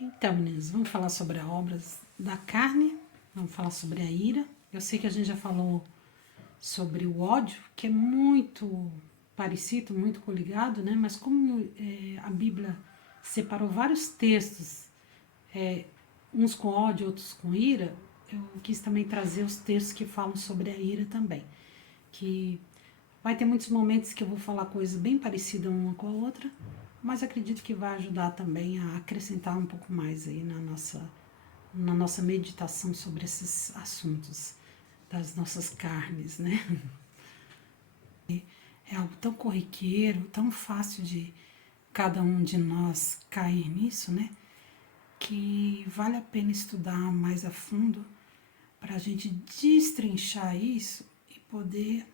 Então, meninas, vamos falar sobre as obras da carne, vamos falar sobre a ira. Eu sei que a gente já falou sobre o ódio, que é muito parecido, muito coligado, né? Mas como a Bíblia separou vários textos, uns com ódio, outros com ira, eu quis também trazer os textos que falam sobre a ira também. Que vai ter muitos momentos que eu vou falar coisas bem parecidas uma com a outra, mas acredito que vai ajudar também a acrescentar um pouco mais aí na nossa meditação sobre esses assuntos das nossas carnes, né? É algo tão corriqueiro, tão fácil de cada um de nós cair nisso, né? Que vale a pena estudar mais a fundo para a gente destrinchar isso e poder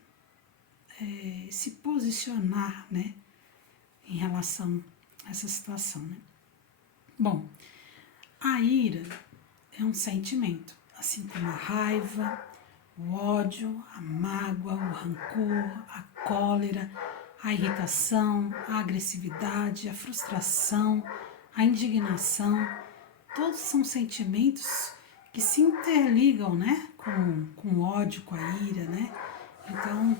se posicionar, né? Em relação a essa situação, né? Bom, a ira é um sentimento, assim como a raiva, o ódio, a mágoa, o rancor, a cólera, a irritação, a agressividade, a frustração, a indignação, todos são sentimentos que se interligam, né, com o ódio, com a ira, né? Então,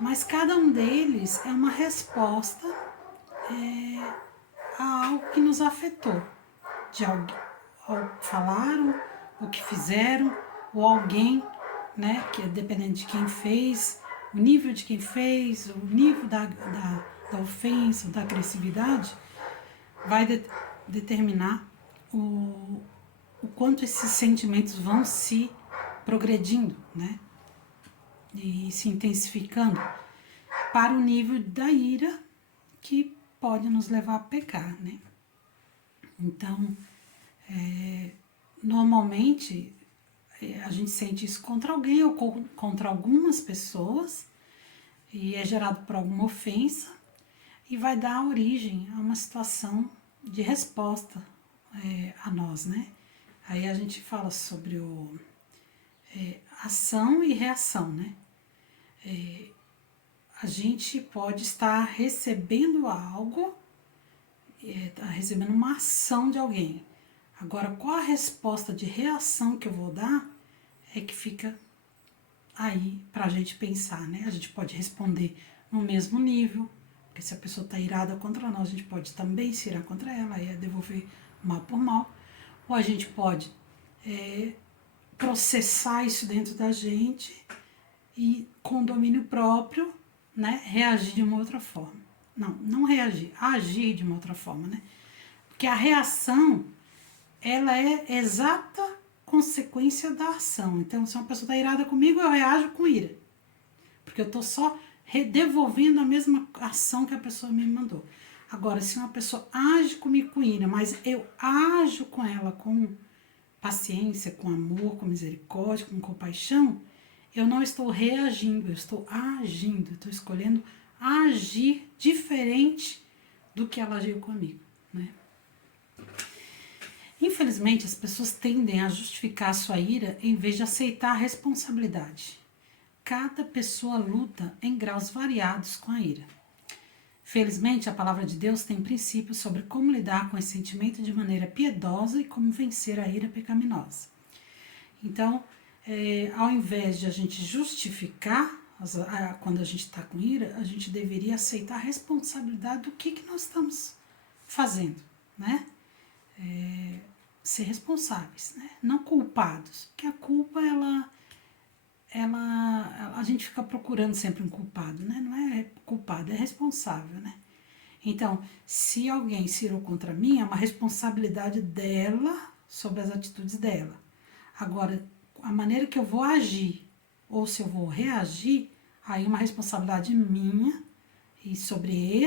mas cada um deles é uma resposta a algo que nos afetou, de alguém, ao falaram, o que fizeram, ou alguém, né, que é dependendo de quem fez, o nível de quem fez, o nível da ofensa, da agressividade, vai determinar o quanto esses sentimentos vão se progredindo, né, e se intensificando para o nível da ira que pode nos levar a pecar, né. Então, normalmente a gente sente isso contra alguém ou contra algumas pessoas e é gerado por alguma ofensa e vai dar origem a uma situação de resposta a nós, né? Aí a gente fala sobre ação e reação, né? A gente pode estar recebendo algo, tá recebendo uma ação de alguém. Agora, qual a resposta de reação que eu vou dar é que fica aí para a gente pensar, né? A gente pode responder no mesmo nível, porque se a pessoa está irada contra nós, a gente pode também se irar contra ela, aí é devolver mal por mal. Ou a gente pode processar isso dentro da gente e, com domínio próprio, né, reagir de uma outra forma. Não reagir, agir de uma outra forma, né? Porque a reação, ela é exata consequência da ação. Então, se uma pessoa está irada comigo, eu reajo com ira. Porque eu estou só devolvendo a mesma ação que a pessoa me mandou. Agora, se uma pessoa age comigo com ira, mas eu ajo com ela com paciência, com amor, com misericórdia, com compaixão, eu não estou reagindo, eu estou agindo, eu estou escolhendo agir diferente do que ela agiu comigo, né? Infelizmente, as pessoas tendem a justificar a sua ira em vez de aceitar a responsabilidade. Cada pessoa luta em graus variados com a ira. Felizmente, a palavra de Deus tem princípios sobre como lidar com esse sentimento de maneira piedosa e como vencer a ira pecaminosa. Então, ao invés de a gente justificar quando a gente está com ira, a gente deveria aceitar a responsabilidade do que nós estamos fazendo, né? Ser responsáveis, né? Não culpados, porque a culpa a gente fica procurando sempre um culpado, né? Não é culpado, é responsável, né? Então, se alguém se irou contra mim, é uma responsabilidade dela sobre as atitudes dela. Agora, a maneira que eu vou agir, ou se eu vou reagir, aí é uma responsabilidade minha, e sobre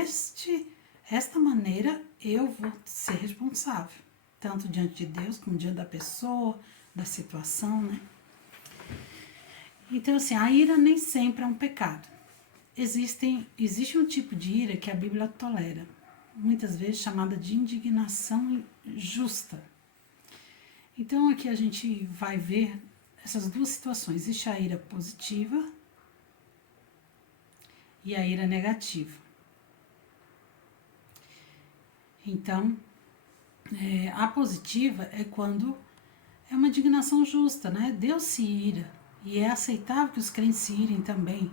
esta maneira eu vou ser responsável, tanto diante de Deus como diante da pessoa, da situação, né? Então, assim, a ira nem sempre é um pecado. Existe um tipo de ira que a Bíblia tolera, muitas vezes chamada de indignação justa. Então, aqui a gente vai ver essas duas situações. Existe a ira positiva e a ira negativa. Então, A positiva é quando é uma indignação justa, né? Deus se ira, e é aceitável que os crentes se irem também.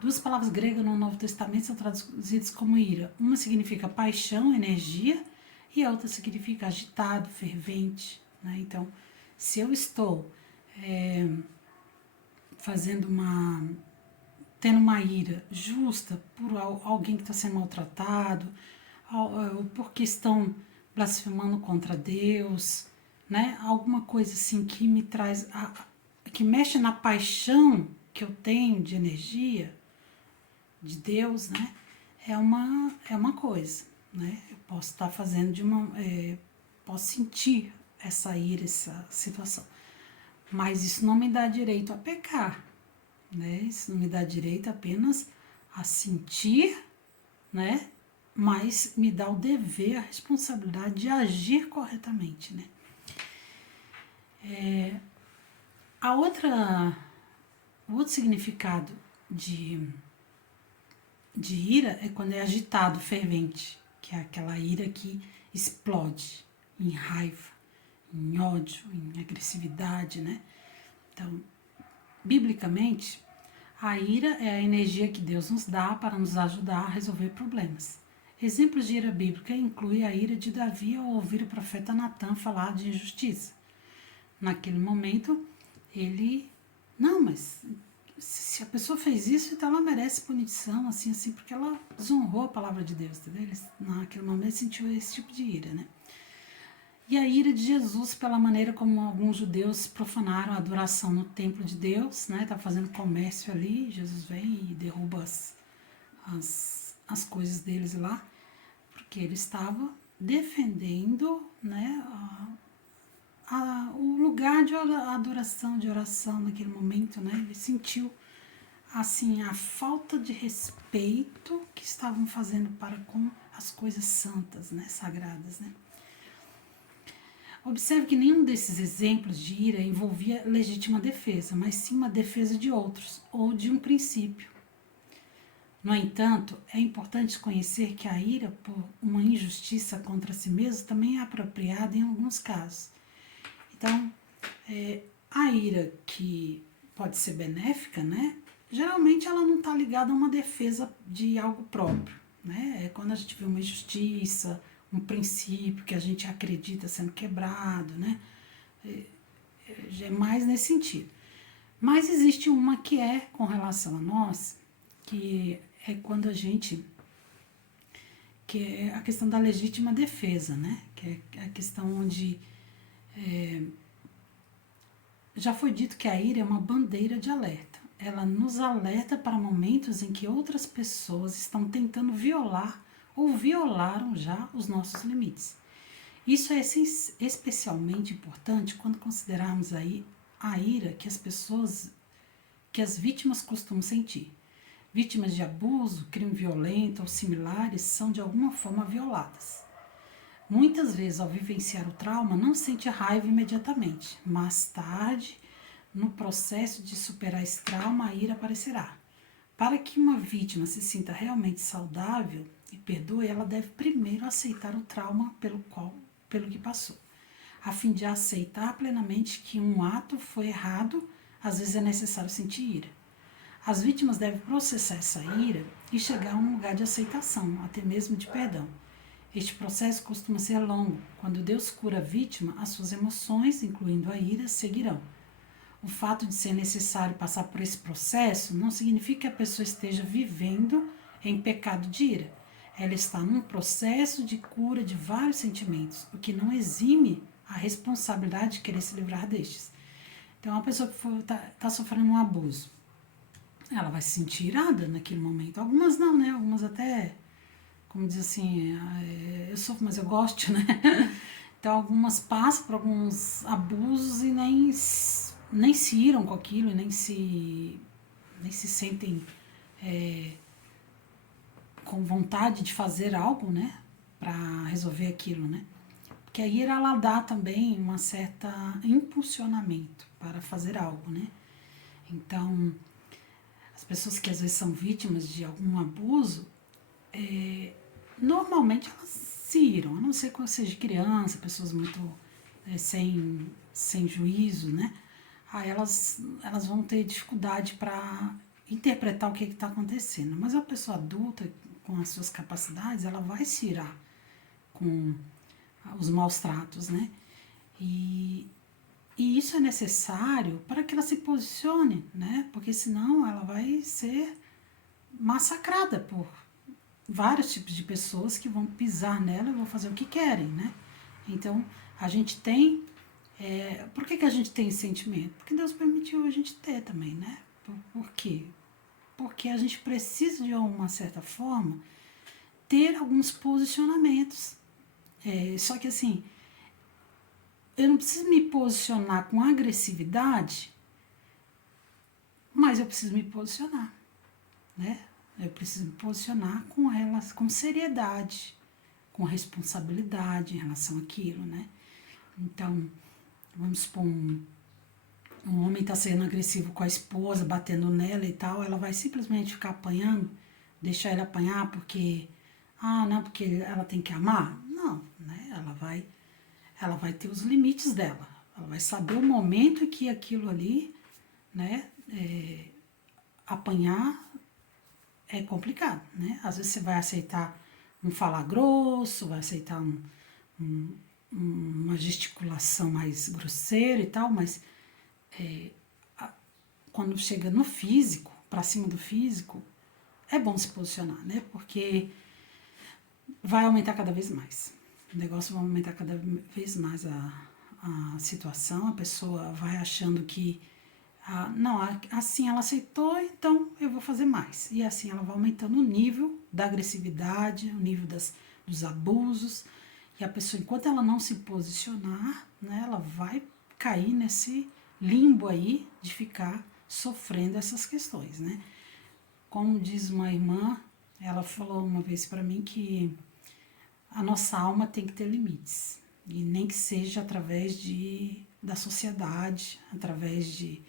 Duas palavras gregas no Novo Testamento são traduzidas como ira. Uma significa paixão, energia, e a outra significa agitado, fervente, né? Então, se eu estou fazendo tendo uma ira justa por alguém que está sendo maltratado, porque estão blasfemando contra Deus, né? Alguma coisa assim que me traz, que mexe na paixão que eu tenho de energia de Deus, né? É uma coisa, né? Eu posso estar fazendo posso sentir essa ira, essa situação, mas isso não me dá direito a pecar, né? Isso não me dá direito apenas a sentir, né? Mas me dá o dever, a responsabilidade de agir corretamente, né? O outro significado de ira é quando é agitado, fervente, que é aquela ira que explode em raiva, em ódio, em agressividade, né? Então, biblicamente, a ira é a energia que Deus nos dá para nos ajudar a resolver problemas. Exemplos de ira bíblica incluem a ira de Davi ao ouvir o profeta Natã falar de injustiça. Naquele momento, ele... Não, mas se a pessoa fez isso, então ela merece punição, assim, porque ela desonrou a palavra de Deus, entendeu? Ele, naquele momento, ele sentiu esse tipo de ira, né? E a ira de Jesus pela maneira como alguns judeus profanaram a adoração no templo de Deus, né? Tá fazendo comércio ali, Jesus vem e derruba as coisas deles lá, porque ele estava defendendo, né, o lugar de adoração, de oração naquele momento, né? Ele sentiu assim a falta de respeito que estavam fazendo para com as coisas santas, né, sagradas, né? Observe que nenhum desses exemplos de ira envolvia legítima defesa, mas sim uma defesa de outros ou de um princípio. No entanto, é importante conhecer que a ira por uma injustiça contra si mesmo também é apropriada em alguns casos. Então, a ira que pode ser benéfica, né? Geralmente ela não está ligada a uma defesa de algo próprio, né? É quando a gente vê uma injustiça, um princípio que a gente acredita sendo quebrado, né? É mais nesse sentido. Mas existe uma que é com relação a nós, que é quando que é a questão da legítima defesa, né? Que é a questão onde já foi dito que a ira é uma bandeira de alerta. Ela nos alerta para momentos em que outras pessoas estão tentando violar ou violaram já os nossos limites. Isso é especialmente importante quando considerarmos aí a ira que as vítimas costumam sentir. Vítimas de abuso, crime violento ou similares são de alguma forma violadas. Muitas vezes, ao vivenciar o trauma, não sente raiva imediatamente. Mais tarde, no processo de superar esse trauma, a ira aparecerá. Para que uma vítima se sinta realmente saudável e perdoe, ela deve primeiro aceitar o trauma pelo que passou. A fim de aceitar plenamente que um ato foi errado, às vezes é necessário sentir ira. As vítimas devem processar essa ira e chegar a um lugar de aceitação, até mesmo de perdão. Este processo costuma ser longo. Quando Deus cura a vítima, as suas emoções, incluindo a ira, seguirão. O fato de ser necessário passar por esse processo não significa que a pessoa esteja vivendo em pecado de ira. Ela está num processo de cura de vários sentimentos, o que não exime a responsabilidade de querer se livrar destes. Então, uma pessoa que está sofrendo um abuso, ela vai se sentir irada naquele momento. Algumas não, né? Algumas até, como diz assim, eu sofro, mas eu gosto, né? Então, algumas passam por alguns abusos e nem se iram com aquilo, nem se sentem com vontade de fazer algo, né? Para resolver aquilo, né? Porque a ira, ela dá também uma certa impulsionamento para fazer algo, né? Então, as pessoas que às vezes são vítimas de algum abuso, normalmente se iram, a não ser que seja criança, pessoas muito sem juízo, né? Aí elas vão ter dificuldade para interpretar o que está acontecendo. Mas a pessoa adulta, com as suas capacidades, ela vai se irar com os maus tratos, né? E isso é necessário para que ela se posicione, né? Porque senão ela vai ser massacrada por vários tipos de pessoas que vão pisar nela e vão fazer o que querem, né? Então, a gente tem... por que a gente tem esse sentimento? Porque Deus permitiu a gente ter também, né? Por quê? Porque a gente precisa, de uma certa forma, ter alguns posicionamentos. Só que assim, eu não preciso me posicionar com agressividade, mas eu preciso me posicionar, né? Eu preciso me posicionar com elas, com seriedade, com responsabilidade em relação àquilo, né? Então, vamos supor, um homem está sendo agressivo com a esposa, batendo nela e tal, ela vai simplesmente ficar apanhando, deixar ele apanhar porque, não, porque ela tem que amar? Não, né? Ela vai ter os limites dela, ela vai saber o momento em que aquilo ali, né, apanhar é complicado, né? Às vezes você vai aceitar um falar grosso, vai aceitar uma gesticulação mais grosseira e tal, mas quando chega no físico, para cima do físico, é bom se posicionar, né? Porque vai aumentar cada vez mais. O negócio vai aumentar cada vez mais a situação, a pessoa vai achando que não, assim ela aceitou, então eu vou fazer mais. E assim ela vai aumentando o nível da agressividade, o nível dos abusos. E a pessoa, enquanto ela não se posicionar, né, ela vai cair nesse limbo aí de ficar sofrendo essas questões, né? Como diz uma irmã, ela falou uma vez para mim que a nossa alma tem que ter limites. E nem que seja através da sociedade, através de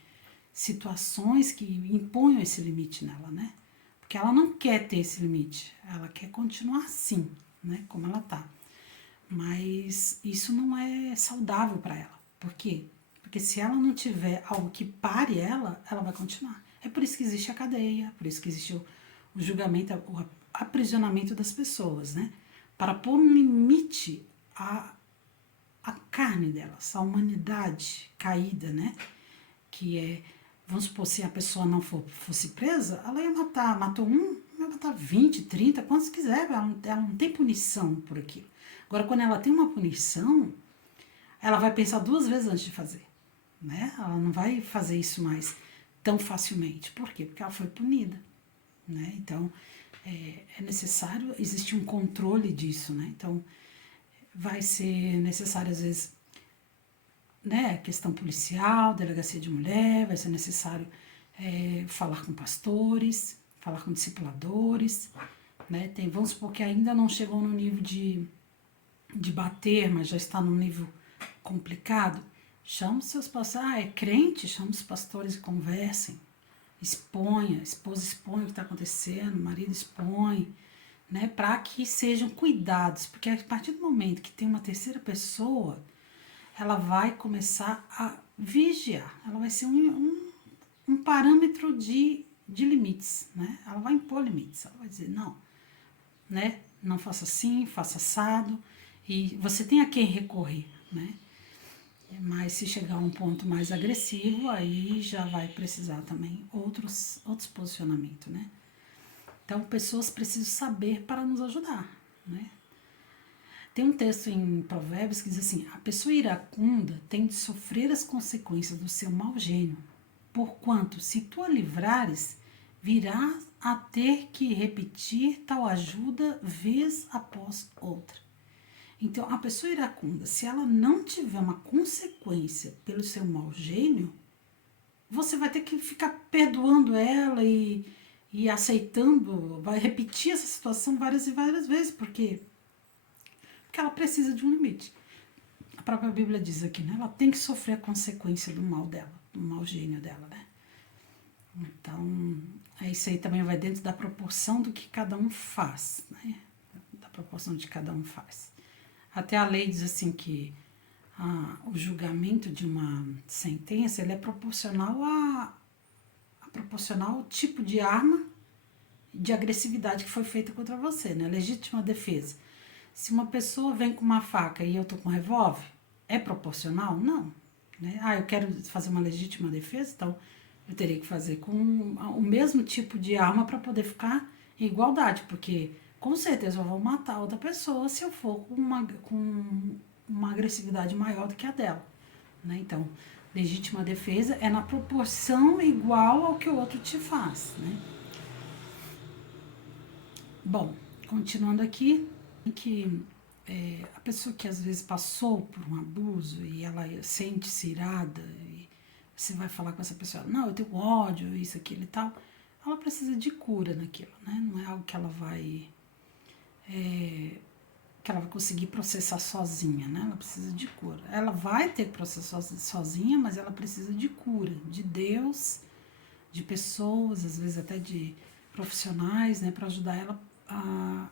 situações que imponham esse limite nela, né? Porque ela não quer ter esse limite, ela quer continuar assim, né? Como ela tá. Mas isso não é saudável para ela. Por quê? Porque se ela não tiver algo que pare ela, ela vai continuar. É por isso que existe a cadeia, por isso que existe o julgamento, o aprisionamento das pessoas, né? Para pôr um limite à carne delas, à humanidade caída, né? Que é, vamos supor, se a pessoa não fosse presa, ela ia matar, matou um, ia matar 20, 30, quantos quiser, ela não tem punição por aquilo. Agora, quando ela tem uma punição, ela vai pensar 2 vezes antes de fazer, né? Ela não vai fazer isso mais tão facilmente. Por quê? Porque ela foi punida, né? Então, é necessário existir um controle disso, né? Então, vai ser necessário, às vezes, né, questão policial, delegacia de mulher, vai ser necessário falar com pastores, falar com discipuladores, né? Vamos supor que ainda não chegou no nível de bater, mas já está num nível complicado. Chama os seus pastores, é crente, chama os pastores e conversem, exponha, a esposa expõe o que está acontecendo, o marido expõe, né, para que sejam cuidados, porque a partir do momento que tem uma terceira pessoa, ela vai começar a vigiar, ela vai ser um parâmetro de limites, né? Ela vai impor limites, ela vai dizer, não, né? Não faça assim, faça assado, e você tem a quem recorrer, né? Mas se chegar a um ponto mais agressivo, aí já vai precisar também outros posicionamentos, né? Então, pessoas precisam saber para nos ajudar, né? Tem um texto em Provérbios que diz assim: a pessoa iracunda tem de sofrer as consequências do seu mau gênio, porquanto, se tu a livrares, virás a ter que repetir tal ajuda vez após outra. Então, a pessoa iracunda, se ela não tiver uma consequência pelo seu mau gênio, você vai ter que ficar perdoando ela e aceitando, vai repetir essa situação várias e várias vezes, porque ela precisa de um limite. A própria Bíblia diz aqui, né? Ela tem que sofrer a consequência do mal dela, do mau gênio dela, né? Então, isso aí também vai dentro da proporção do que cada um faz, né? Da proporção de cada um faz. Até a lei diz assim que o julgamento de uma sentença ele é proporcional proporcional ao tipo de arma de agressividade que foi feita contra você, né? Legítima defesa. Se uma pessoa vem com uma faca e eu tô com um revólver, é proporcional? Não. Né? Eu quero fazer uma legítima defesa, então eu teria que fazer com o mesmo tipo de arma para poder ficar em igualdade, porque com certeza eu vou matar outra pessoa se eu for com uma agressividade maior do que a dela. Né? Então, legítima defesa é na proporção igual ao que o outro te faz. Né? Bom, continuando aqui, que a pessoa que às vezes passou por um abuso e ela sente-se irada, e você vai falar com essa pessoa, não, eu tenho ódio, isso, aquilo e tal, ela precisa de cura naquilo, né? Não é algo que ela vai conseguir processar sozinha, né? Ela precisa de cura. Ela vai ter que processar sozinha, mas ela precisa de cura, de Deus, de pessoas, às vezes até de profissionais, né? Para ajudar ela a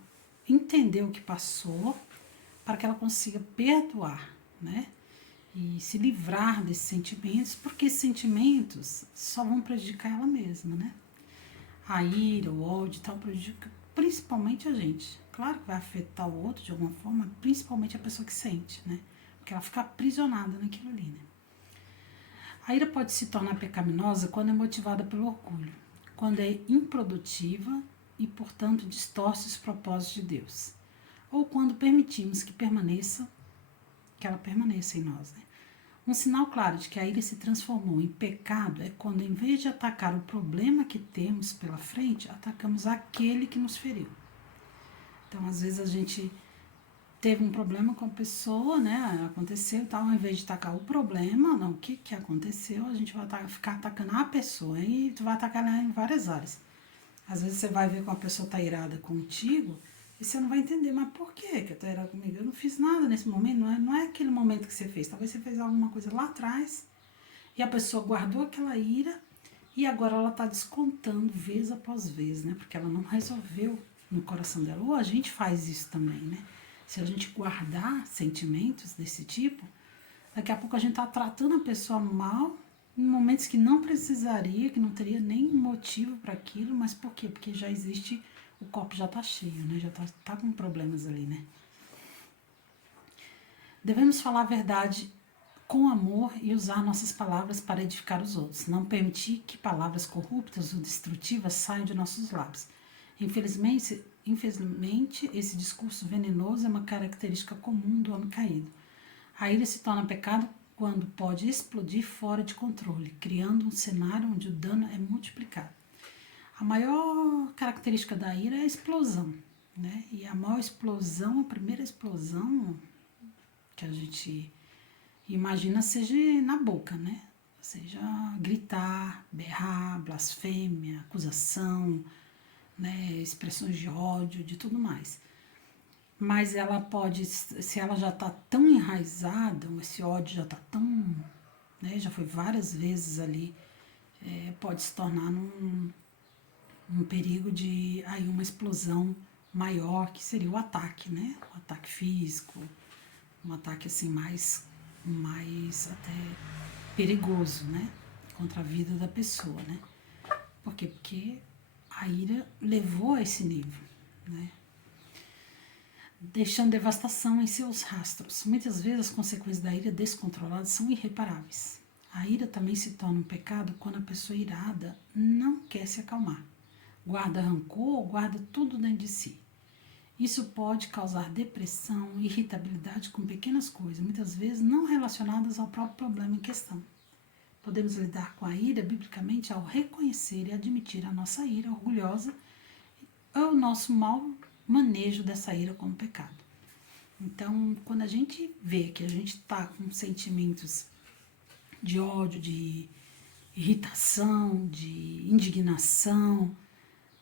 entender o que passou, para que ela consiga perdoar, né? E se livrar desses sentimentos, porque esses sentimentos só vão prejudicar ela mesma, né? A ira, o ódio e tal prejudica principalmente a gente. Claro que vai afetar o outro de alguma forma, principalmente a pessoa que sente, né? Porque ela fica aprisionada naquilo ali, né? A ira pode se tornar pecaminosa quando é motivada pelo orgulho, quando é improdutiva e, portanto, distorce os propósitos de Deus, ou quando permitimos que ela permaneça em nós. Né? Um sinal claro de que a ira se transformou em pecado é quando, em vez de atacar o problema que temos pela frente, atacamos aquele que nos feriu. Então, às vezes a gente teve um problema com a pessoa, né? Aconteceu e tal, ao invés de atacar o problema, não, o que aconteceu, a gente vai ficar atacando a pessoa e tu vai atacar ela em várias áreas. Às vezes você vai ver que uma pessoa tá irada contigo e você não vai entender, mas por que eu tô irada comigo? Eu não fiz nada nesse momento, não é aquele momento que você fez. Talvez você fez alguma coisa lá atrás e a pessoa guardou aquela ira e agora ela tá descontando vez após vez, né? Porque ela não resolveu no coração dela. Ou a gente faz isso também, né? Se a gente guardar sentimentos desse tipo, daqui a pouco a gente tá tratando a pessoa mal em momentos que não precisaria, que não teria nem motivo para aquilo, mas por quê? Porque já existe, o copo já tá cheio, né? Já tá com problemas ali, né? Devemos falar a verdade com amor e usar nossas palavras para edificar os outros. Não permitir que palavras corruptas ou destrutivas saiam de nossos lábios. Infelizmente, esse discurso venenoso é uma característica comum do homem caído. A ira se torna pecado quando pode explodir fora de controle, criando um cenário onde o dano é multiplicado. A maior característica da ira é a explosão, né? E a maior explosão, a primeira explosão que a gente imagina seja na boca, né? Seja gritar, berrar, blasfêmia, acusação, né? Expressões de ódio, de tudo mais. Mas ela pode, se ela já está tão enraizada, esse ódio já está tão, né, já foi várias vezes ali, pode se tornar num perigo de aí uma explosão maior, que seria o ataque, né? O ataque físico, um ataque assim mais até perigoso, né? Contra a vida da pessoa, né? Por quê? Porque a ira levou a esse nível, né? Deixando devastação em seus rastros. Muitas vezes as consequências da ira descontrolada são irreparáveis. A ira também se torna um pecado quando a pessoa irada não quer se acalmar. Guarda rancor ou guarda tudo dentro de si. Isso pode causar depressão, irritabilidade com pequenas coisas, muitas vezes não relacionadas ao próprio problema em questão. Podemos lidar com a ira biblicamente ao reconhecer e admitir a nossa ira orgulhosa ou o nosso mau manejo dessa ira como pecado. Então, quando a gente vê que a gente está com sentimentos de ódio, de irritação, de indignação,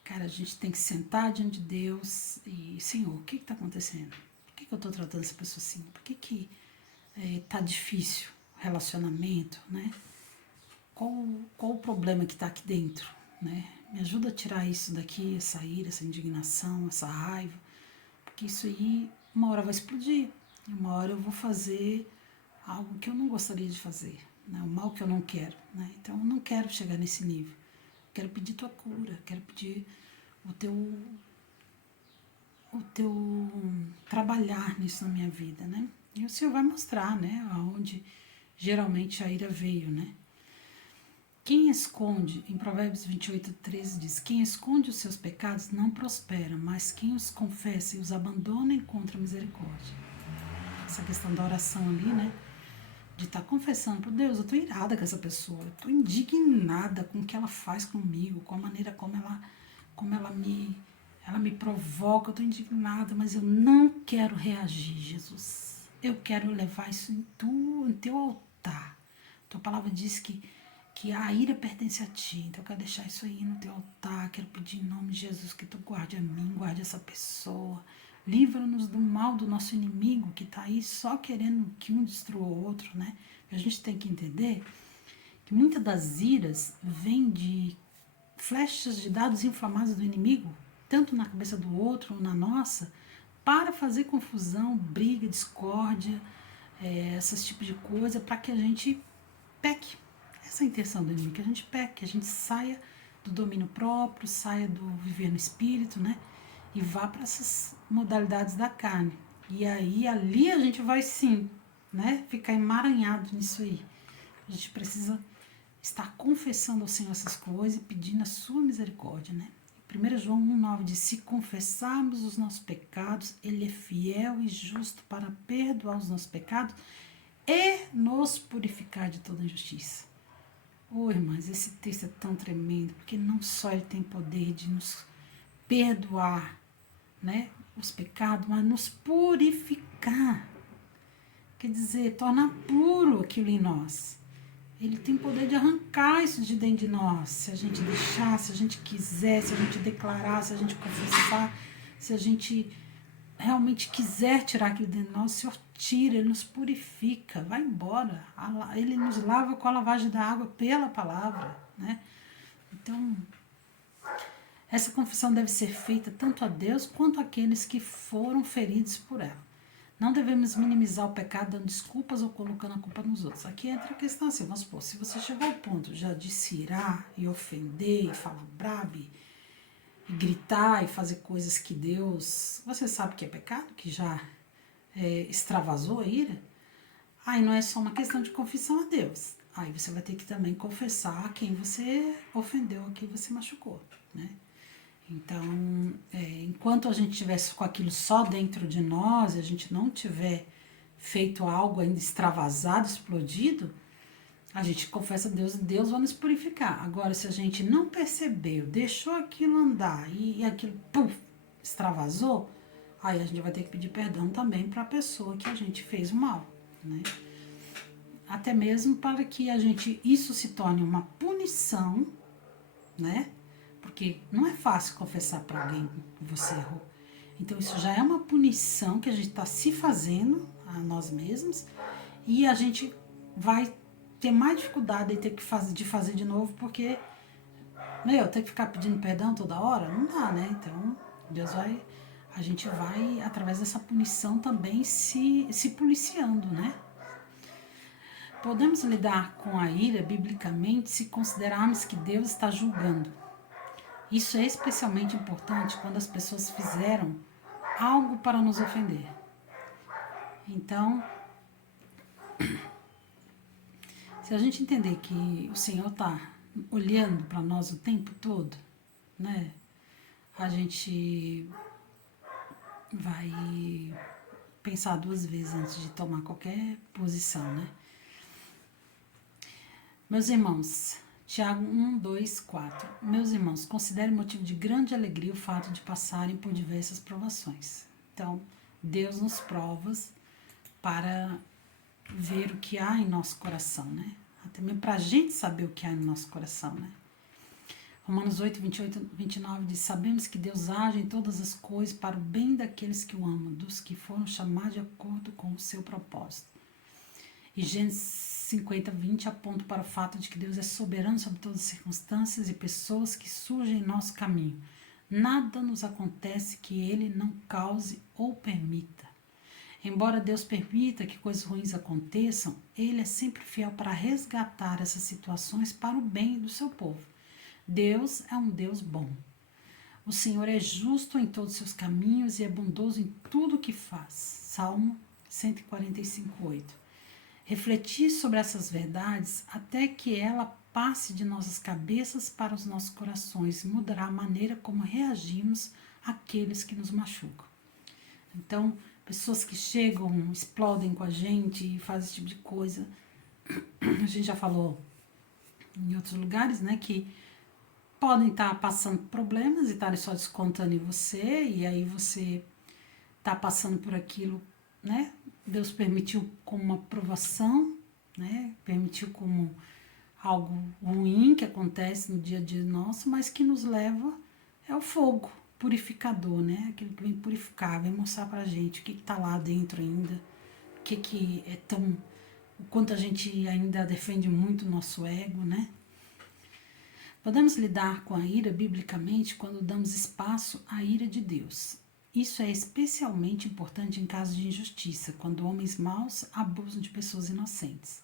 cara, a gente tem que sentar diante de Deus e, Senhor, o que está acontecendo? Por que eu estou tratando essa pessoa assim? Por que tá difícil o relacionamento, né? Qual o problema que está aqui dentro, né? Me ajuda a tirar isso daqui, essa ira, essa indignação, essa raiva, Porque isso aí, uma hora vai explodir. E uma hora eu vou fazer algo que eu não gostaria de fazer, né? O mal que eu não quero, né? Então eu não quero chegar nesse nível. Quero pedir tua cura, quero pedir o teu trabalhar nisso na minha vida, né? E o Senhor vai mostrar, né? Aonde geralmente a ira veio, né? Quem esconde, em Provérbios 28:13 diz, quem esconde os seus pecados não prospera, mas quem os confessa e os abandona encontra misericórdia. Essa questão da oração ali, né? De estar confessando por Deus, eu tô irada com essa pessoa, eu tô indignada com o que ela faz comigo, com a maneira como ela me provoca, eu tô indignada, mas eu não quero reagir, Jesus. Eu quero levar isso em teu altar. Tua palavra diz que a ira pertence a ti, então eu quero deixar isso aí no teu altar, quero pedir em nome de Jesus que tu guarde a mim, guarde essa pessoa, livra-nos do mal do nosso inimigo que está aí só querendo que um destrua o outro, né? A gente tem que entender que muitas das iras vêm de flechas de dados inflamados do inimigo, tanto na cabeça do outro ou na nossa, para fazer confusão, briga, discórdia, esses tipos de coisa, para que a gente peque. Essa é a intenção do inimigo, que a gente peque, que a gente saia do domínio próprio, saia do viver no espírito, né? E vá para essas modalidades da carne. E aí, ali a gente vai sim, né? Ficar emaranhado nisso aí. A gente precisa estar confessando ao Senhor essas coisas e pedindo a sua misericórdia, né? 1 João 1,9 diz, se confessarmos os nossos pecados, Ele é fiel e justo para perdoar os nossos pecados e nos purificar de toda injustiça. Oh, irmãs, esse texto é tão tremendo, porque não só Ele tem poder de nos perdoar, né, os pecados, mas nos purificar. Quer dizer, tornar puro aquilo em nós. Ele tem poder de arrancar isso de dentro de nós, se a gente deixar, se a gente quiser, se a gente declarar, se a gente confessar, se a gente realmente quiser tirar aquilo de dentro de nós, o Senhor tira, Ele nos purifica, vai embora. Ele nos lava com a lavagem da água pela palavra, né? Então, essa confissão deve ser feita tanto a Deus quanto àqueles que foram feridos por ela. Não devemos minimizar o pecado dando desculpas ou colocando a culpa nos outros. Aqui entra a questão assim, vamos supor, se você chegou ao ponto já de se irar e ofender e falar brabo e gritar e fazer coisas que Deus, você sabe que é pecado, que já extravasou a ira, aí não é só uma questão de confissão a Deus. Aí você vai ter que também confessar a quem você ofendeu, a quem você machucou, né? Então, enquanto a gente estivesse com aquilo só dentro de nós, e a gente não tiver feito algo ainda extravasado, explodido, a gente confessa a Deus e Deus vai nos purificar. Agora, se a gente não percebeu, deixou aquilo andar e aquilo, puf, extravasou, aí a gente vai ter que pedir perdão também para a pessoa que a gente fez o mal, né? Até mesmo para que isso se torne uma punição, né? Porque não é fácil confessar para alguém que você errou. Então isso já é uma punição que a gente está se fazendo a nós mesmos e a gente vai ter mais dificuldade de fazer de novo, porque, ter que ficar pedindo perdão toda hora, não dá, né? Então a gente vai, através dessa punição também se policiando, né? Podemos lidar com a ira biblicamente se considerarmos que Deus está julgando. Isso é especialmente importante quando as pessoas fizeram algo para nos ofender. Então, se a gente entender que o Senhor está olhando para nós o tempo todo, né? A gente vai pensar duas vezes antes de tomar qualquer posição, né? Meus irmãos, Tiago 1, 2, 4. Meus irmãos, considere motivo de grande alegria o fato de passarem por diversas provações. Então, Deus nos prova para ver o que há em nosso coração, né? Até mesmo para a gente saber o que há no nosso coração, né? Romanos 8, 28, 29 diz, sabemos que Deus age em todas as coisas para o bem daqueles que o amam, dos que foram chamados de acordo com o seu propósito. E Gênesis 50, 20 aponta para o fato de que Deus é soberano sobre todas as circunstâncias e pessoas que surgem em nosso caminho. Nada nos acontece que Ele não cause ou permita. Embora Deus permita que coisas ruins aconteçam, Ele é sempre fiel para resgatar essas situações para o bem do seu povo. Deus é um Deus bom. O Senhor é justo em todos os seus caminhos e é bondoso em tudo o que faz. Salmo 145:8. Refletir sobre essas verdades até que ela passe de nossas cabeças para os nossos corações mudará a maneira como reagimos àqueles que nos machucam. Então, pessoas que chegam, explodem com a gente e fazem esse tipo de coisa, a gente já falou em outros lugares, né, que podem estar passando problemas e estarem só descontando em você, e aí você está passando por aquilo, né? Deus permitiu como uma provação, né? Permitiu como algo ruim que acontece no dia a dia nosso, mas que nos leva é o fogo purificador, né? Aquele que vem purificar, vem mostrar pra gente o que está lá dentro ainda, o que é tão... o quanto a gente ainda defende muito o nosso ego, né? Podemos lidar com a ira biblicamente quando damos espaço à ira de Deus. Isso é especialmente importante em casos de injustiça, quando homens maus abusam de pessoas inocentes.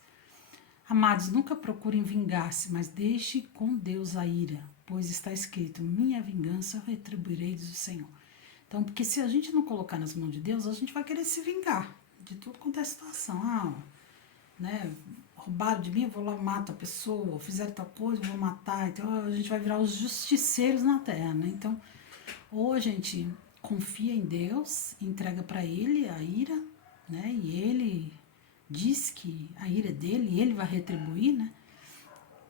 Amados, nunca procurem vingar-se, mas deixe com Deus a ira, pois está escrito, minha vingança eu retribuirei, diz o Senhor. Então, porque se a gente não colocar nas mãos de Deus, a gente vai querer se vingar de tudo quanto é situação. Né? Roubaram de mim, eu vou lá, mato a pessoa, fizeram tal coisa, eu vou matar. Então a gente vai virar os justiceiros na terra, né? Então, ou a gente confia em Deus, entrega para Ele a ira, né? E Ele diz que a ira é dele e Ele vai retribuir, né?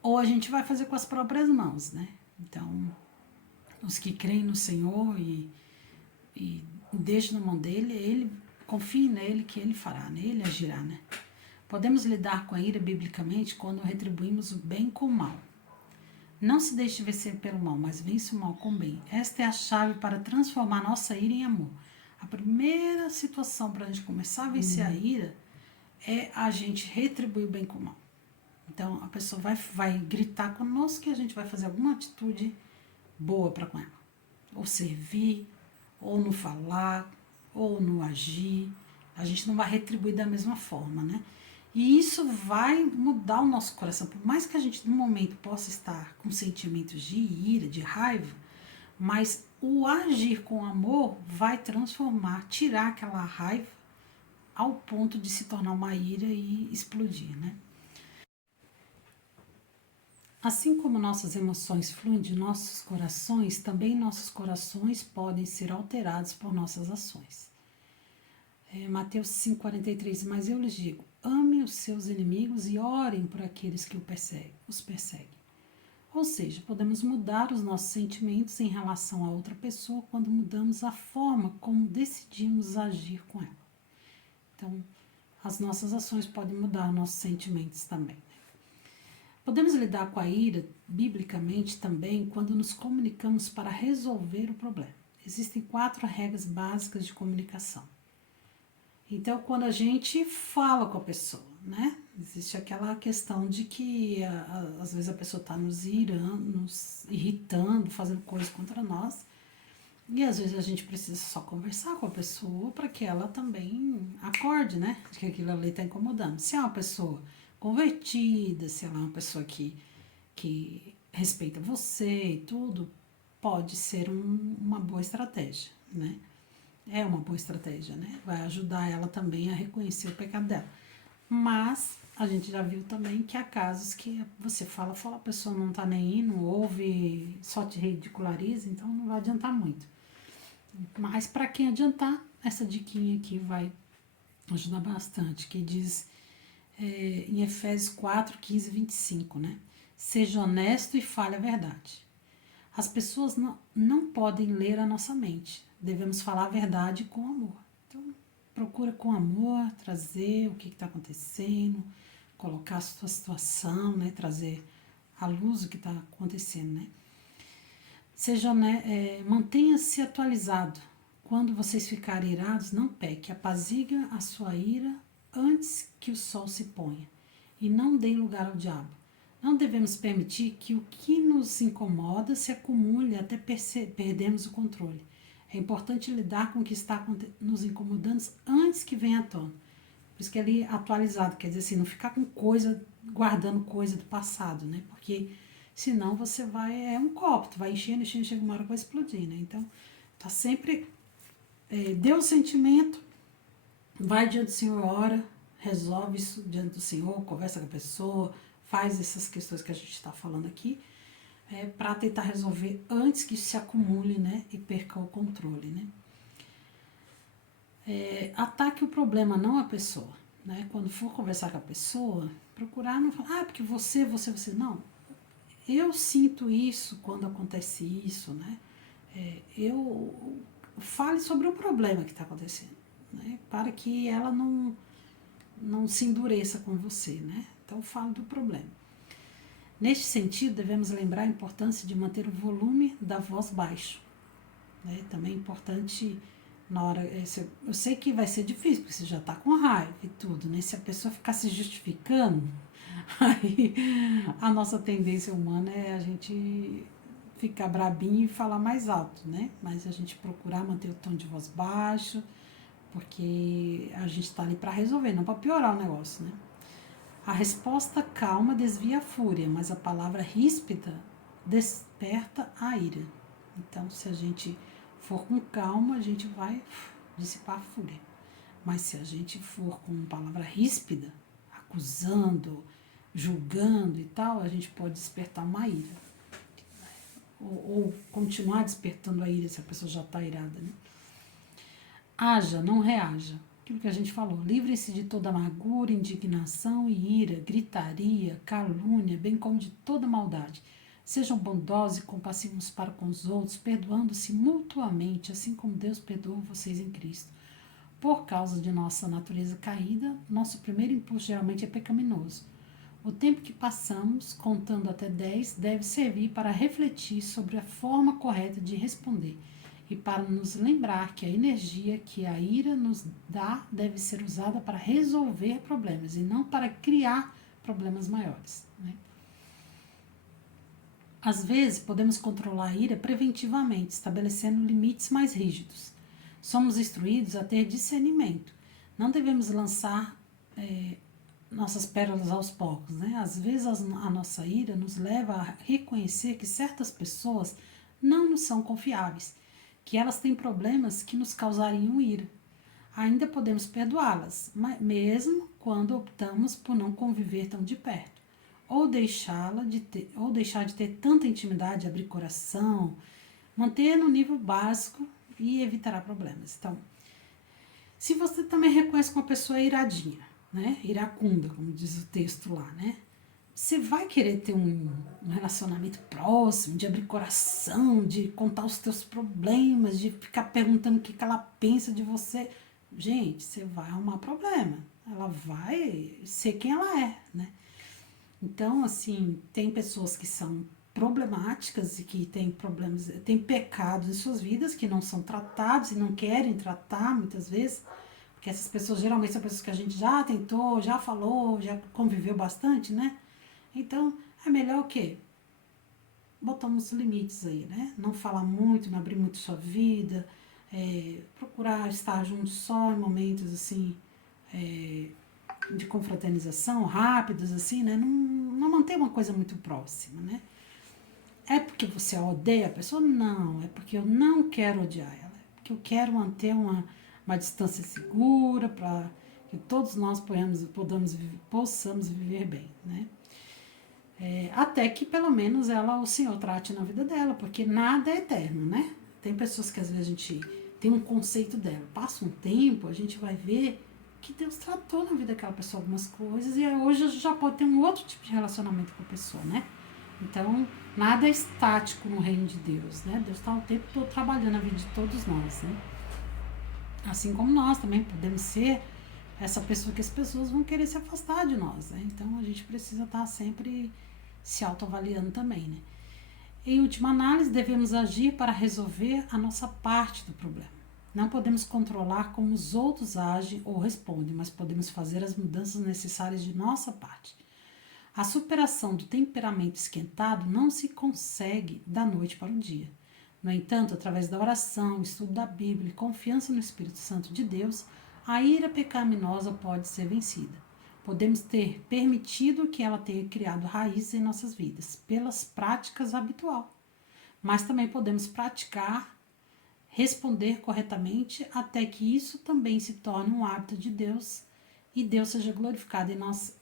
Ou a gente vai fazer com as próprias mãos, né? Então, os que creem no Senhor e deixam na mão dele, Ele confie nele que Ele fará, né? Ele agirá, né? Podemos lidar com a ira biblicamente quando retribuímos o bem com o mal. Não se deixe vencer pelo mal, mas vence o mal com o bem. Esta é a chave para transformar nossa ira em amor. A primeira situação para a gente começar a vencer a ira é a gente retribuir o bem com o mal. Então, a pessoa vai gritar conosco e a gente vai fazer alguma atitude boa para com ela. Ou servir, ou no falar, ou no agir. A gente não vai retribuir da mesma forma, né? E isso vai mudar o nosso coração. Por mais que a gente, no momento, possa estar com sentimentos de ira, de raiva, mas o agir com amor vai transformar, tirar aquela raiva ao ponto de se tornar uma ira e explodir, né? Assim como nossas emoções fluem de nossos corações, também nossos corações podem ser alterados por nossas ações. Mateus 5,43, mas eu lhes digo, amem os seus inimigos e orem por aqueles que os perseguem. Ou seja, podemos mudar os nossos sentimentos em relação a outra pessoa quando mudamos a forma como decidimos agir com ela. Então, as nossas ações podem mudar nossos sentimentos também. Podemos lidar com a ira, biblicamente, também quando nos comunicamos para resolver o problema. Existem 4 regras básicas de comunicação. Então, quando a gente fala com a pessoa, né? Existe aquela questão de que às vezes a pessoa está nos irritando, fazendo coisas contra nós. E às vezes a gente precisa só conversar com a pessoa para que ela também acorde, né? De que aquilo ali está incomodando. Se é uma pessoa convertida, se ela é uma pessoa que respeita você e tudo, pode ser uma boa estratégia, né? É uma boa estratégia, né? Vai ajudar ela também a reconhecer o pecado dela. Mas a gente já viu também que há casos que você fala, a pessoa não tá nem aí, não ouve, só te ridiculariza, então não vai adiantar muito. Mas para quem adiantar, essa diquinha aqui vai ajudar bastante, que diz em Efésios 4, 15 e 25, né? Seja honesto e fale a verdade. As pessoas não podem ler a nossa mente. Devemos falar a verdade com amor. Então, procura com amor trazer o que está acontecendo, colocar a sua situação, né? Trazer à luz o que está acontecendo, né? Mantenha-se atualizado. Quando vocês ficarem irados, não peque. Apazigue a sua ira antes que o sol se ponha. E não dê lugar ao diabo. Não devemos permitir que o que nos incomoda se acumule até perdermos o controle. É importante lidar com o que está nos incomodando antes que venha à tona. Por isso que ele é atualizado, quer dizer assim, não ficar com coisa, guardando coisa do passado, né? Porque senão você vai, é um copo, tu vai enchendo, chega uma hora que vai explodir, né? Então, tá sempre, deu o sentimento, vai diante do Senhor, ora, resolve isso diante do Senhor, conversa com a pessoa, faz essas questões que a gente está falando aqui, para tentar resolver antes que isso se acumule, né? E perca o controle, né? Ataque o problema, não a pessoa. Né? Quando for conversar com a pessoa, procurar não falar, porque você. Não. Eu sinto isso quando acontece isso, né? Eu fale sobre o problema que está acontecendo, né? Para que ela não se endureça com você, né? Então fale do problema. Neste sentido, devemos lembrar a importância de manter o volume da voz baixo. Né? Também é importante na hora, eu sei que vai ser difícil, porque você já está com raiva e tudo, né? Se a pessoa ficar se justificando, aí a nossa tendência humana é a gente ficar brabinho e falar mais alto, né? Mas a gente procurar manter o tom de voz baixo, porque a gente está ali para resolver, não para piorar o negócio, né? A resposta calma desvia a fúria, mas a palavra ríspida desperta a ira. Então, se a gente for com calma, a gente vai dissipar a fúria. Mas se a gente for com palavra ríspida, acusando, julgando e tal, a gente pode despertar uma ira. Ou continuar despertando a ira se a pessoa já está irada. Né? Haja, não reaja. Aquilo que a gente falou, livre-se de toda amargura, indignação e ira, gritaria, calúnia, bem como de toda maldade. Sejam bondosos e compassivos para com os outros, perdoando-se mutuamente, assim como Deus perdoa vocês em Cristo. Por causa de nossa natureza caída, nosso primeiro impulso geralmente é pecaminoso. O tempo que passamos, contando até 10, deve servir para refletir sobre a forma correta de responder e para nos lembrar que a energia que a ira nos dá deve ser usada para resolver problemas e não para criar problemas maiores. Né? Às vezes, podemos controlar a ira preventivamente, estabelecendo limites mais rígidos. Somos instruídos a ter discernimento. Não devemos lançar nossas pérolas aos poucos. Né? Às vezes, a nossa ira nos leva a reconhecer que certas pessoas não nos são confiáveis, que elas têm problemas que nos causariam ira. Ainda podemos perdoá-las, mesmo quando optamos por não conviver tão de perto. Ou deixar de ter tanta intimidade, abrir coração, manter no nível básico e evitará problemas. Então, se você também reconhece que uma pessoa é iradinha, né? Iracunda, como diz o texto lá, né? Você vai querer ter um relacionamento próximo, de abrir coração, de contar os teus problemas, de ficar perguntando o que ela pensa de você. Gente, você vai arrumar problema. Ela vai ser quem ela é, né? Então, assim, tem pessoas que são problemáticas e que têm problemas, têm pecados em suas vidas que não são tratados e não querem tratar muitas vezes, porque essas pessoas geralmente são pessoas que a gente já tentou, já falou, já conviveu bastante, né? Então, é melhor o quê? Botar uns limites aí, né? Não falar muito, não abrir muito sua vida, procurar estar junto só em momentos, assim, de confraternização, rápidos, assim, né? Não manter uma coisa muito próxima, né? É porque você odeia a pessoa? Não, é porque eu não quero odiar ela. É porque eu quero manter uma distância segura para que todos nós possamos viver bem, né? Até que pelo menos o Senhor trate na vida dela, porque nada é eterno, né? Tem pessoas que às vezes a gente tem um conceito dela, passa um tempo, a gente vai ver que Deus tratou na vida daquela pessoa algumas coisas e hoje a gente já pode ter um outro tipo de relacionamento com a pessoa, né? Então, nada é estático no reino de Deus, né? Deus está o tempo todo trabalhando na vida de todos nós, né? Assim como nós também podemos ser essa pessoa que as pessoas vão querer se afastar de nós, né? Então, a gente precisa estar sempre se autoavaliando também, né? Em última análise, devemos agir para resolver a nossa parte do problema. Não podemos controlar como os outros agem ou respondem, mas podemos fazer as mudanças necessárias de nossa parte. A superação do temperamento esquentado não se consegue da noite para o dia. No entanto, através da oração, estudo da Bíblia e confiança no Espírito Santo de Deus, a ira pecaminosa pode ser vencida. Podemos ter permitido que ela tenha criado raízes em nossas vidas, pelas práticas habitual. Mas também podemos praticar, responder corretamente, até que isso também se torne um hábito de Deus e Deus seja glorificado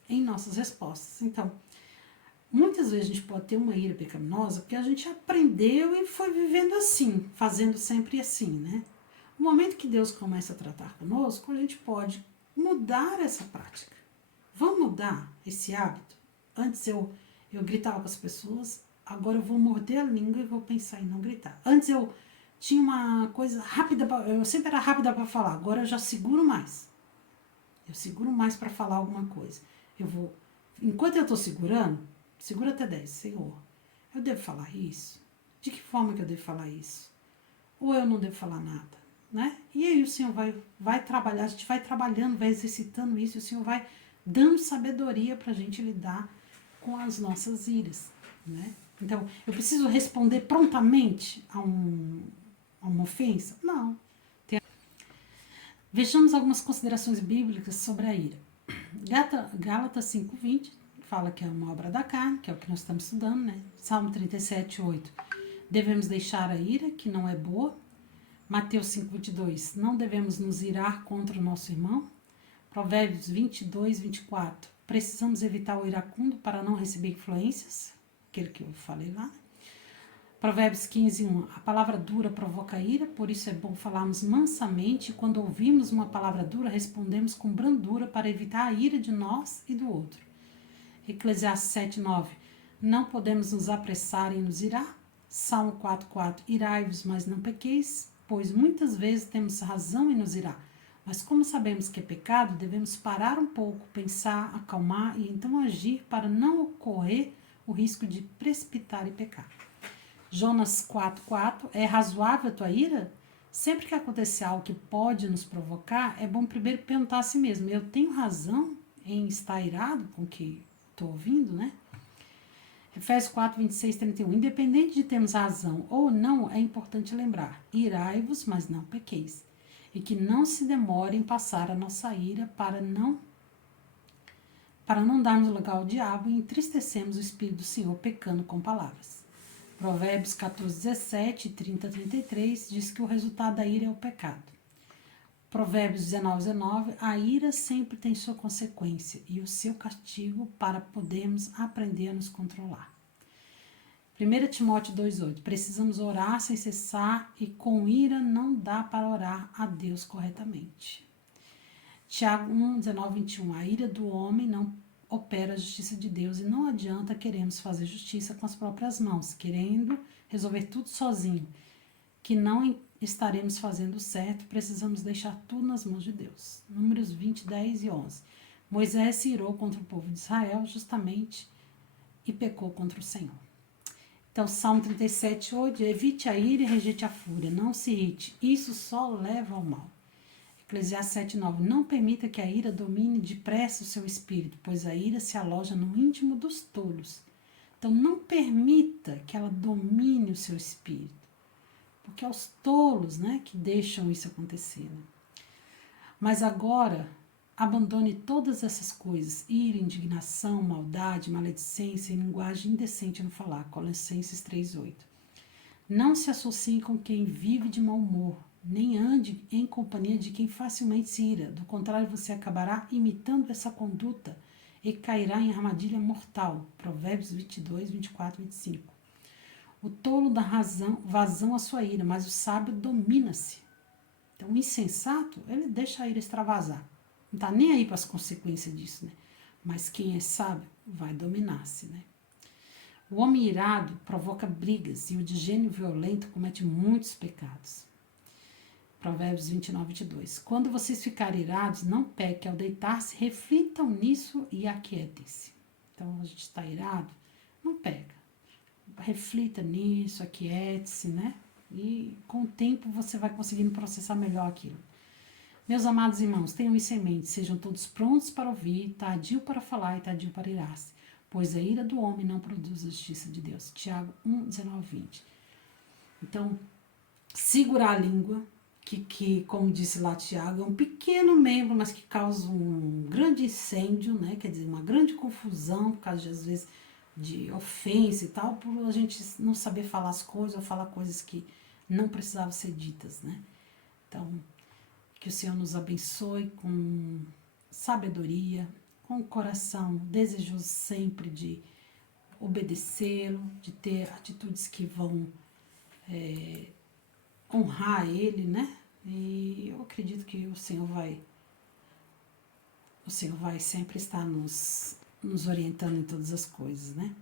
em nossas respostas. Então, muitas vezes a gente pode ter uma ira pecaminosa porque a gente aprendeu e foi vivendo assim, fazendo sempre assim, né? No momento que Deus começa a tratar conosco, a gente pode mudar essa prática. Vamos mudar esse hábito? Antes eu gritava com as pessoas, agora eu vou morder a língua e vou pensar em não gritar. Antes eu tinha uma coisa rápida, eu sempre era rápida para falar, agora eu já seguro mais. Eu seguro mais para falar alguma coisa. Enquanto eu estou segurando, segura até 10, Senhor, eu devo falar isso? De que forma que eu devo falar isso? Ou eu não devo falar nada, né? E aí o Senhor vai trabalhar, a gente vai trabalhando, vai exercitando isso, e o Senhor vai dando sabedoria para a gente lidar com as nossas iras, né? Então, eu preciso responder prontamente a uma ofensa? Não. Vejamos algumas considerações bíblicas sobre a ira. Gálatas 5:20 fala que é uma obra da carne, que é o que nós estamos estudando, né? Salmo 37:8. Devemos deixar a ira, que não é boa. Mateus 5:22. Não devemos nos irar contra o nosso irmão. Provérbios 22:24. Precisamos evitar o iracundo para não receber influências. Aquele que eu falei lá. Provérbios 15:1. A palavra dura provoca ira, por isso é bom falarmos mansamente, e quando ouvimos uma palavra dura, respondemos com brandura para evitar a ira de nós e do outro. Eclesiastes 7:9. Não podemos nos apressar em nos irar. Salmo 4:4. Irai-vos, mas não pequeis, pois muitas vezes temos razão em nos irar. Mas como sabemos que é pecado, devemos parar um pouco, pensar, acalmar e então agir para não ocorrer o risco de precipitar e pecar. Jonas 4:4. É razoável a tua ira? Sempre que acontecer algo que pode nos provocar, é bom primeiro perguntar a si mesmo, eu tenho razão em estar irado com o que estou ouvindo, né? Efésios 4:26-31. Independente de termos razão ou não, é importante lembrar, irai-vos, mas não pequeis, e que não se demore em passar a nossa ira para não darmos lugar ao diabo e entristecemos o Espírito do Senhor pecando com palavras. Provérbios 14:17 e 30:33 diz que o resultado da ira é o pecado. Provérbios 19:19. A ira sempre tem sua consequência e o seu castigo para podermos aprender a nos controlar. 1 Timóteo 2:8. Precisamos orar sem cessar e com ira não dá para orar a Deus corretamente. Tiago 1:19-21. A ira do homem não opera a justiça de Deus e não adianta queremos fazer justiça com as próprias mãos, querendo resolver tudo sozinho, que não estaremos fazendo certo, precisamos deixar tudo nas mãos de Deus. Números 20:10-11. Moisés se irou contra o povo de Israel justamente e pecou contra o Senhor. Então, Salmo 37:8. Evite a ira e rejeite a fúria, não se irrite, isso só leva ao mal. Eclesiastes 7:9. Não permita que a ira domine depressa o seu espírito, pois a ira se aloja no íntimo dos tolos. Então, não permita que ela domine o seu espírito, porque é os tolos, né, que deixam isso acontecer. Né? Mas agora, abandone todas essas coisas, ira, indignação, maldade, maledicência e linguagem indecente no falar. Colossenses 3:8. Não se associe com quem vive de mau humor, nem ande em companhia de quem facilmente se ira. Do contrário, você acabará imitando essa conduta e cairá em armadilha mortal. Provérbios 22:24-25. O tolo dá vazão à sua ira, mas o sábio domina-se. Então, o insensato, ele deixa a ira extravasar. Não está nem aí para as consequências disso, né? Mas quem é sábio vai dominar-se, né? O homem irado provoca brigas e o de gênio violento comete muitos pecados. Provérbios 29:22. Quando vocês ficarem irados, não pequem. Ao deitar-se, reflitam nisso e aquietem-se. Então, a gente está irado, não peca. Reflita nisso, aquiete-se, né? E com o tempo você vai conseguindo processar melhor aquilo. Meus amados irmãos, tenham isso em mente. Sejam todos prontos para ouvir, tardio para falar e tardio para irar-se. pois a ira do homem não produz a justiça de Deus. Tiago 1, 19, 20. Então, segurar a língua, que como disse lá Tiago, é um pequeno membro, mas que causa um grande incêndio, né? Quer dizer, uma grande confusão, por causa de, às vezes, de ofensa e tal, por a gente não saber falar as coisas ou falar coisas que não precisavam ser ditas, né? Então, que o Senhor nos abençoe com sabedoria, com o coração desejoso sempre de obedecê-lo, de ter atitudes que vão honrar Ele, né? E eu acredito que o Senhor vai sempre estar nos orientando em todas as coisas, né?